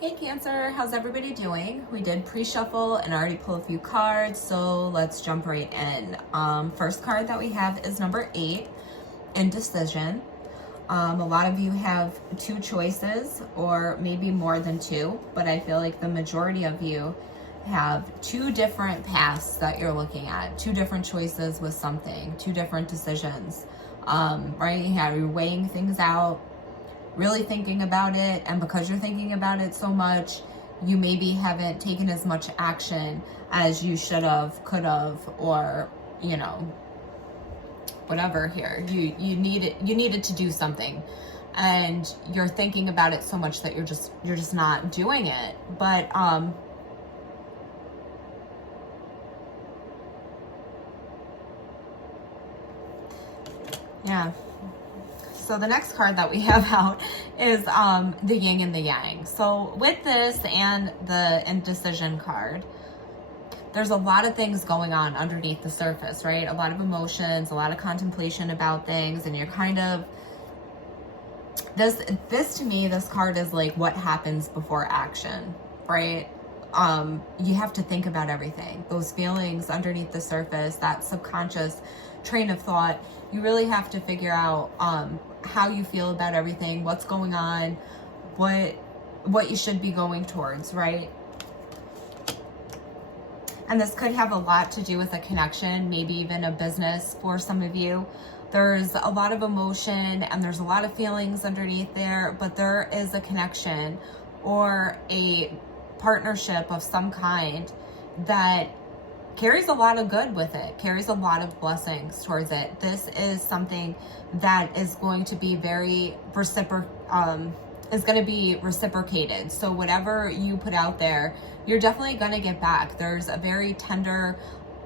Hey Cancer, how's everybody doing? We did pre-shuffle and already pulled a few cards, so let's jump right in. First card that we have is number 8, Indecision. A lot of you have 2 choices or maybe more than 2, but I feel like the majority of you have 2 different paths that you're looking at, 2 different choices with something, 2 different decisions, right? Yeah, you're weighing things out, really thinking about it, and because you're thinking about it so much, you maybe haven't taken as much action as you should have, could have, or whatever here. You needed to do something, and you're thinking about it so much that you're just not doing it. But yeah. So the next card that we have out is the yin and the yang. So with this and the indecision card, there's a lot of things going on underneath the surface, right? A lot of emotions, a lot of contemplation about things, and you're kind of, this to me, this card is like what happens before action, right? You have to think about everything, those feelings underneath the surface, that subconscious train of thought. You really have to figure out how you feel about everything, what's going on, what you should be going towards, right? And this could have a lot to do with a connection, maybe even a business for some of you. There's a lot of emotion and there's a lot of feelings underneath there, but there is a connection or a partnership of some kind that carries a lot of good with it, carries a lot of blessings towards it. This is something that is going to be very reciprocated. So whatever you put out there, you're definitely going to get back. There's a very tender,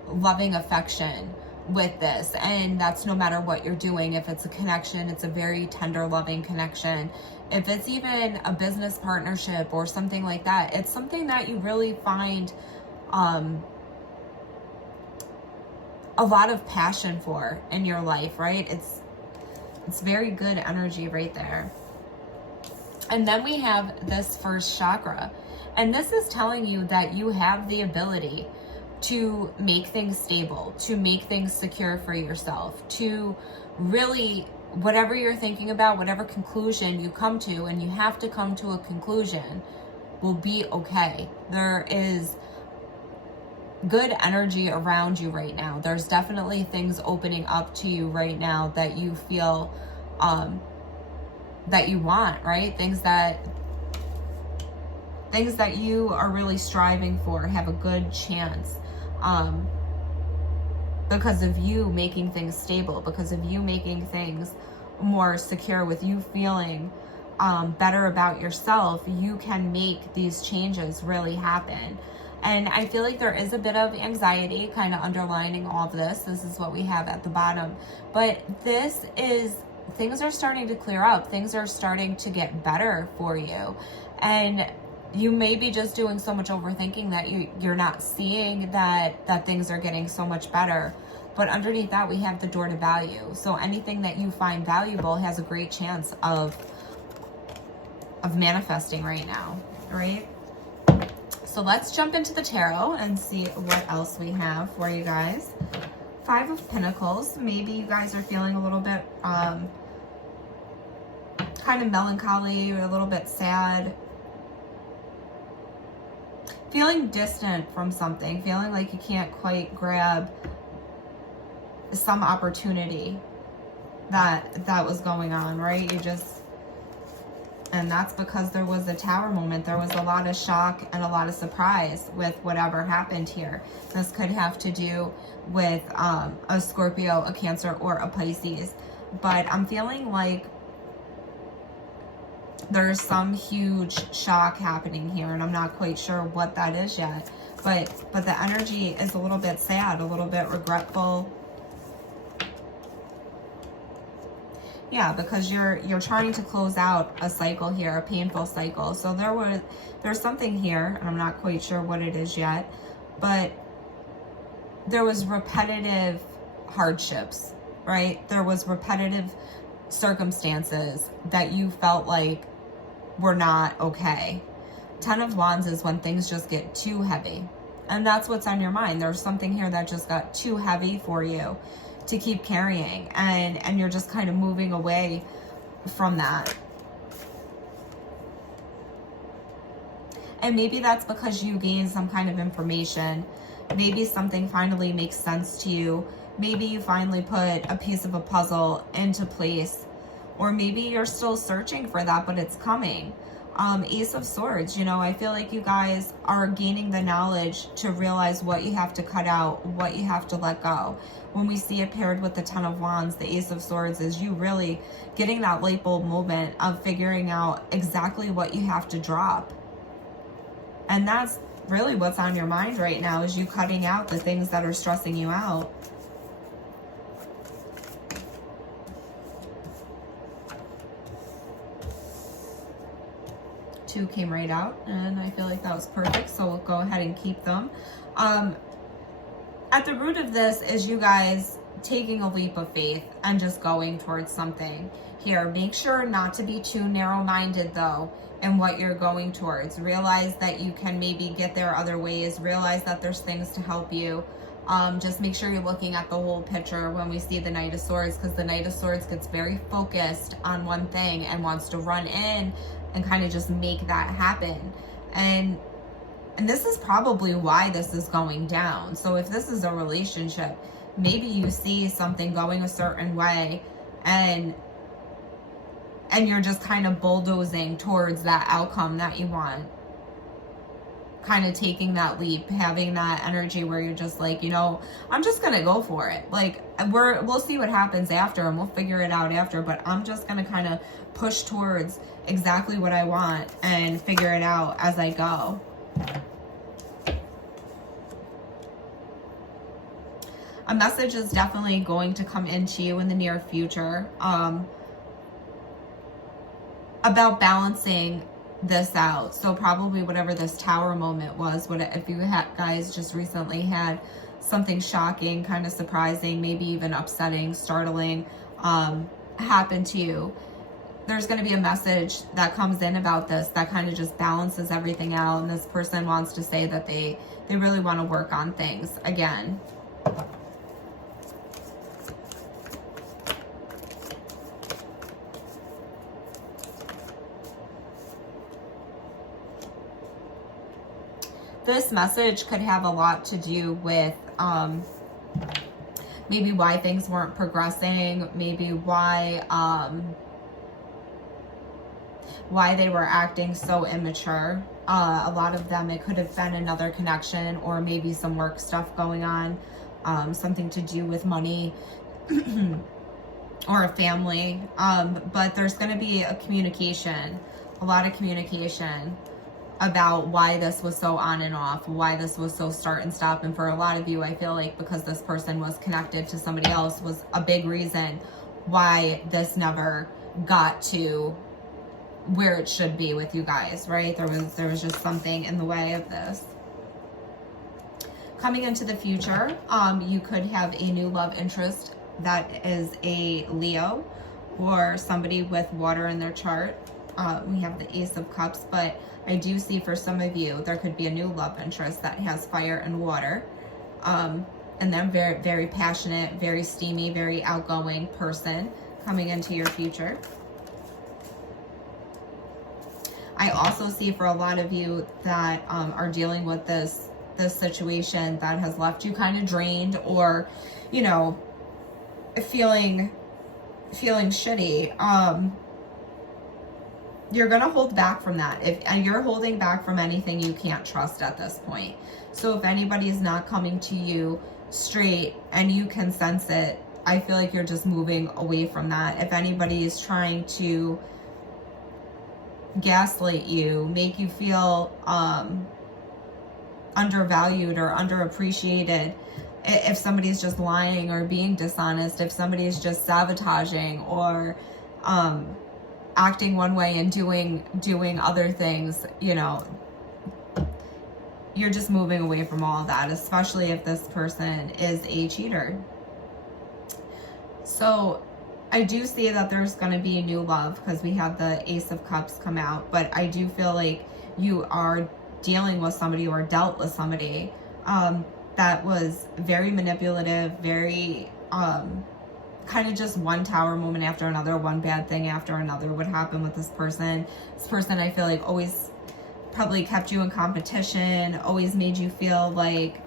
loving affection with this, and that's no matter what you're doing. If it's a connection, it's a very tender, loving connection. If it's even a business partnership or something like that, it's something that you really find a lot of passion for in your life, right? It's very good energy right there. And then we have this first chakra, and this is telling you that you have the ability to make things stable, to make things secure for yourself, to really, whatever you're thinking about, whatever conclusion you come to, and you have to come to a conclusion, will be okay. There is good energy around you right now. There's definitely things opening up to you right now that you feel that you want, right? Things that you are really striving for have a good chance because of you making things stable, because of you making things more secure, with you feeling better about yourself. You can make these changes really happen. And I feel like there is a bit of anxiety kind of underlining all of this. This is what we have at the bottom. But this is, things are starting to clear up. Things are starting to get better for you. And you may be just doing so much overthinking that you're not seeing that things are getting so much better. But underneath that, we have the door to value. So anything that you find valuable has a great chance of manifesting right now, right? So let's jump into the tarot and see what else we have for you guys. 5 of Pentacles. Maybe you guys are feeling a little bit kind of melancholy or a little bit sad. Feeling distant from something. Feeling like you can't quite grab some opportunity that was going on, right? And that's because there was a Tower moment. There was a lot of shock and a lot of surprise with whatever happened here. This could have to do with a Scorpio, a Cancer, or a Pisces. But I'm feeling like there's some huge shock happening here, and I'm not quite sure what that is yet. But the energy is a little bit sad, a little bit regretful. Yeah, because you're trying to close out a cycle here, a painful cycle. So there's something here, and I'm not quite sure what it is yet, but there was repetitive hardships, right? There was repetitive circumstances that you felt like were not okay. Ten of Wands is when things just get too heavy. And that's what's on your mind. There's something here that just got too heavy for you to keep carrying. And you're just kind of moving away from that. And maybe that's because you gained some kind of information. Maybe something finally makes sense to you. Maybe you finally put a piece of a puzzle into place. Or maybe you're still searching for that, but it's coming. Ace of Swords, you know, I feel like you guys are gaining the knowledge to realize what you have to cut out, what you have to let go. When we see it paired with the Ten of Wands, the Ace of Swords is you really getting that light bulb moment of figuring out exactly what you have to drop. And that's really what's on your mind right now, is you cutting out the things that are stressing you out. Two came right out, and I feel like that was perfect, so we'll go ahead and keep them. At the root of this is you guys taking a leap of faith and just going towards something here. Make sure not to be too narrow-minded, though, in what you're going towards. Realize that you can maybe get there other ways. Realize that there's things to help you. Just make sure you're looking at the whole picture when we see the Knight of Swords, because the Knight of Swords gets very focused on one thing and wants to run in and kind of just make that happen. And this is probably why this is going down. So if this is a relationship, maybe you see something going a certain way and you're just kind of bulldozing towards that outcome that you want. Kind of taking that leap, having that energy where you're just like, you know, I'm just going to go for it. Like, we'll see what happens after and we'll figure it out after, but I'm just going to kind of push towards exactly what I want and figure it out as I go. A message is definitely going to come into you in the near future about balancing this out. So probably whatever this Tower moment was, if you guys just recently had something shocking, kind of surprising, maybe even upsetting, startling happen to you, there's going to be a message that comes in about this that kind of just balances everything out. And this person wants to say that they really want to work on things again. This message could have a lot to do with maybe why things weren't progressing, maybe why they were acting so immature. A lot of them, it could have been another connection or maybe some work stuff going on, something to do with money or a family. But there's going to be a lot of communication about why this was so on and off, why this was so start and stop. And for a lot of you, I feel like because this person was connected to somebody else was a big reason why this never got to where it should be with you guys, right? There was just something in the way of this. Coming into the future, you could have a new love interest that is a Leo or somebody with water in their chart. We have the Ace of Cups, but I do see for some of you, there could be a new love interest that has fire and water. And then very, very passionate, very steamy, very outgoing person coming into your future. I also see for a lot of you that are dealing with this situation that has left you kind of drained or, you know, feeling shitty. You're going to hold back from that. And you're holding back from anything you can't trust at this point. So if anybody is not coming to you straight and you can sense it, I feel like you're just moving away from that. If anybody is trying to gaslight you, make you feel undervalued or underappreciated, if somebody's just lying or being dishonest, if somebody's just sabotaging or acting one way and doing other things, you know, you're just moving away from all of that, especially if this person is a cheater. So I do see that there's going to be a new love because we have the Ace of Cups come out, but I do feel like you are dealing with somebody or dealt with somebody that was very manipulative, very kind of just one tower moment after another, one bad thing after another would happen with this person. This person, I feel like, always probably kept you in competition, always made you feel like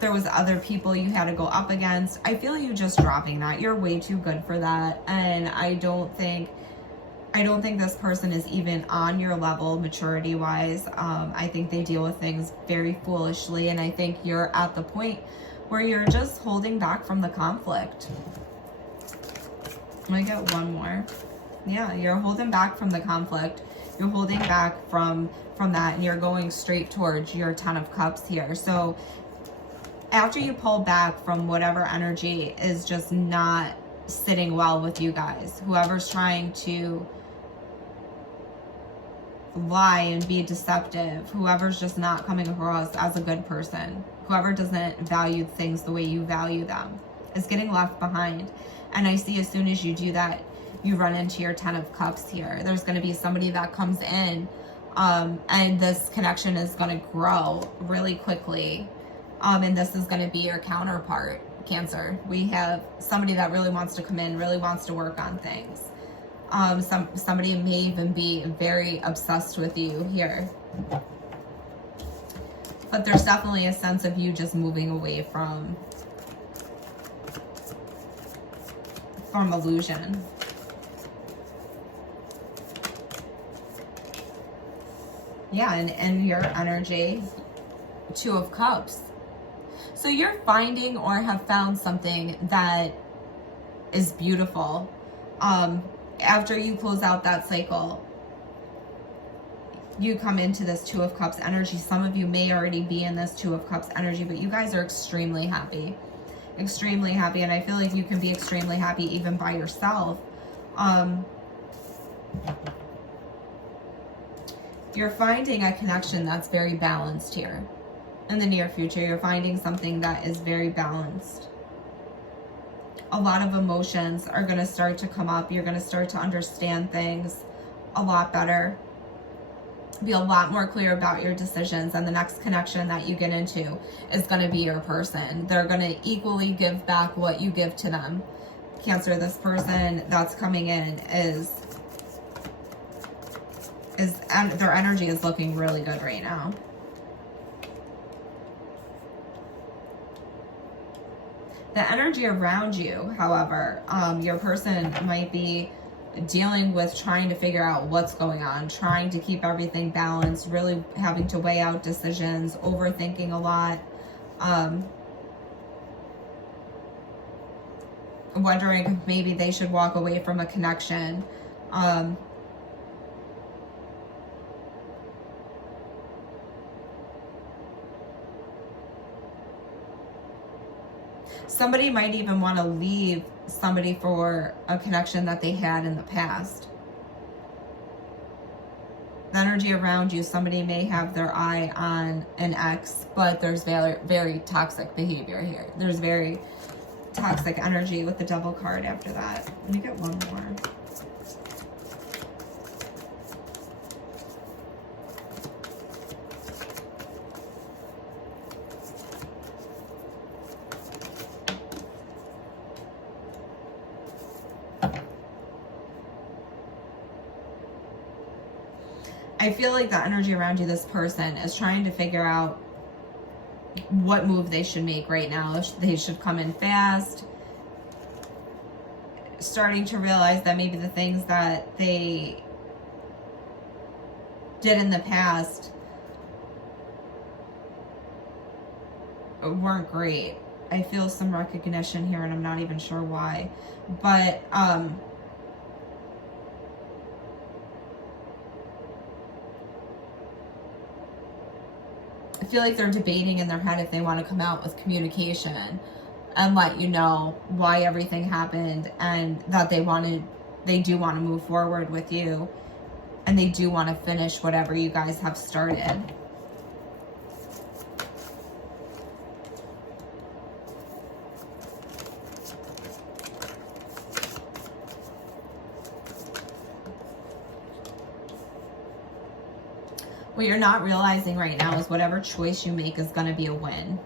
there was other people you had to go up against. I feel you just dropping that. You're way too good for that. And I don't think this person is even on your level maturity wise. I think they deal with things very foolishly, and I think you're at the point where you're just holding back from the conflict. Let me get one more. Yeah, you're holding back from the conflict. You're holding back from that, and you're going straight towards your 10 of Cups here. So after you pull back from whatever energy is just not sitting well with you guys, whoever's trying to lie and be deceptive, whoever's just not coming across as a good person, whoever doesn't value things the way you value them, is getting left behind. And I see as soon as you do that, you run into your 10 of Cups here. There's going to be somebody that comes in, and this connection is going to grow really quickly. And this is going to be your counterpart, Cancer. We have somebody that really wants to come in, really wants to work on things. Somebody may even be very obsessed with you here. But there's definitely a sense of you just moving away from illusion. Yeah, and your energy, 2 of Cups. So you're finding or have found something that is beautiful. After you close out that cycle, you come into this 2 of Cups energy. Some of you may already be in this 2 of Cups energy, but you guys are extremely happy. Extremely happy. And I feel like you can be extremely happy even by yourself. You're finding a connection that's very balanced here. In the near future, you're finding something that is very balanced. A lot of emotions are going to start to come up. You're going to start to understand things a lot better. Be a lot more clear about your decisions, and the next connection that you get into is going to be your person. They're going to equally give back what you give to them. Cancer, this person that's coming in and their energy is looking really good right now. The energy around you, however, your person might be dealing with trying to figure out what's going on, trying to keep everything balanced, really having to weigh out decisions, overthinking a lot, wondering if maybe they should walk away from a connection. Somebody might even want to leave somebody for a connection that they had in the past. The energy around you, somebody may have their eye on an ex, but there's very, very toxic behavior here. There's very toxic energy with the Devil card after that. Let me get one more. I feel like the energy around you, this person is trying to figure out what move they should make right now. They should come in fast. Starting to realize that maybe the things that they did in the past weren't great. I feel some recognition here, and I'm not even sure why. But, I feel like they're debating in their head if they want to come out with communication and let you know why everything happened, and that they do want to move forward with you, and they do want to finish whatever you guys have started. What you're not realizing right now is whatever choice you make is going to be a win.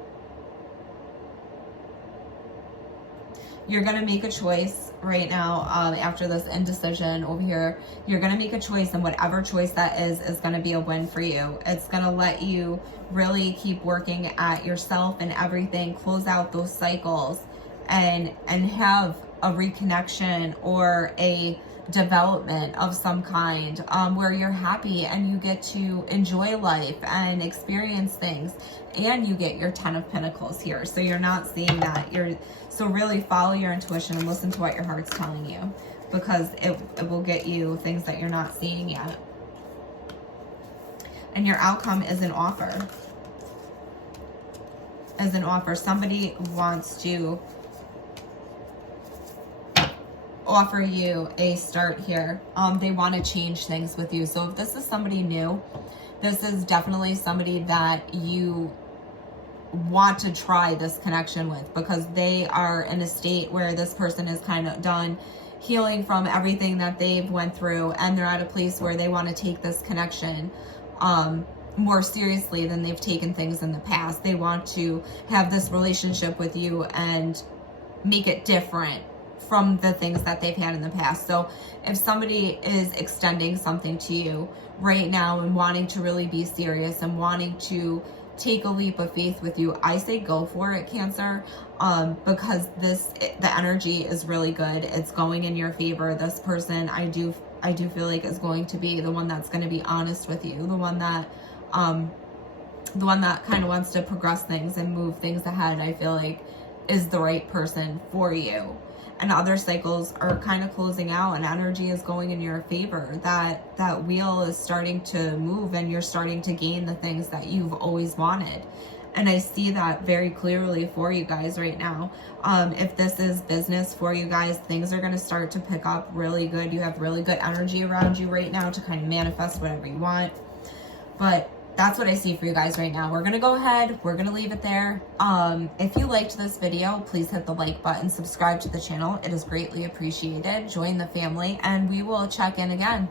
You're going to make a choice right now after this indecision over here. You're going to make a choice, and whatever choice that is going to be a win for you. It's going to let you really keep working at yourself and everything, close out those cycles, and have a reconnection or a development of some kind where you're happy and you get to enjoy life and experience things, and you get your 10 of Pentacles here. So you're not seeing that. So really follow your intuition and listen to what your heart's telling you, because it will get you things that you're not seeing yet. And your outcome is an offer. As an offer, somebody wants to offer you a start here. They want to change things with you. So if this is somebody new, this is definitely somebody that you want to try this connection with, because they are in a state where this person is kind of done healing from everything that they've went through, and they're at a place where they want to take this connection more seriously than they've taken things in the past. They want to have this relationship with you and make it different from the things that they've had in the past. So if somebody is extending something to you right now and wanting to really be serious and wanting to take a leap of faith with you, I say go for it, Cancer, because the energy is really good. It's going in your favor. This person, I do feel like, is going to be the one that's going to be honest with you, the one that kind of wants to progress things and move things ahead. I feel like is the right person for you. And other cycles are kind of closing out, and energy is going in your favor. That wheel is starting to move, and you're starting to gain the things that you've always wanted. And I see that very clearly for you guys right now. If this is business for you guys, things are going to start to pick up really good. You have really good energy around you right now to kind of manifest whatever you want. But that's what I see for you guys right now. We're going to go ahead. We're going to leave it there. If you liked this video, please hit the like button, subscribe to the channel. It is greatly appreciated. Join the family, and we will check in again.